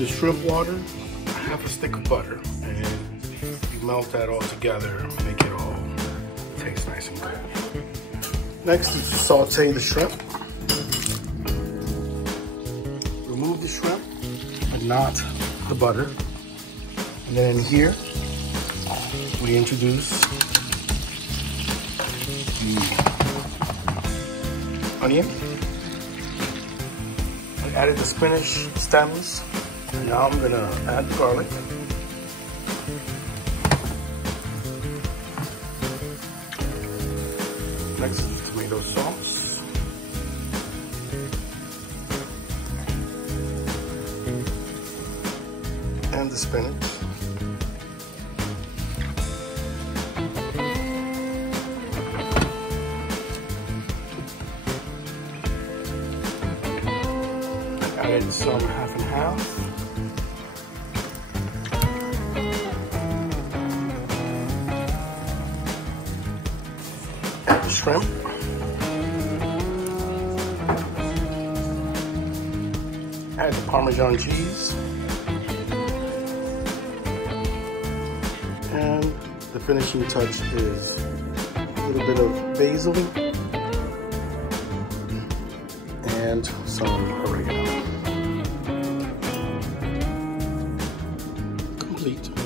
the shrimp water, half a stick of butter, and you melt that all together, make it all taste nice and good. Next is to saute the shrimp. Remove the shrimp, but not the butter. And then in here, we introduce the onion. I added the spinach stems, and now I'm gonna add the garlic. Next is the tomato sauce. And the spinach. Added some half and half. Add the shrimp. Add the Parmesan cheese. And the finishing touch is a little bit of basil and some oregano. Complete.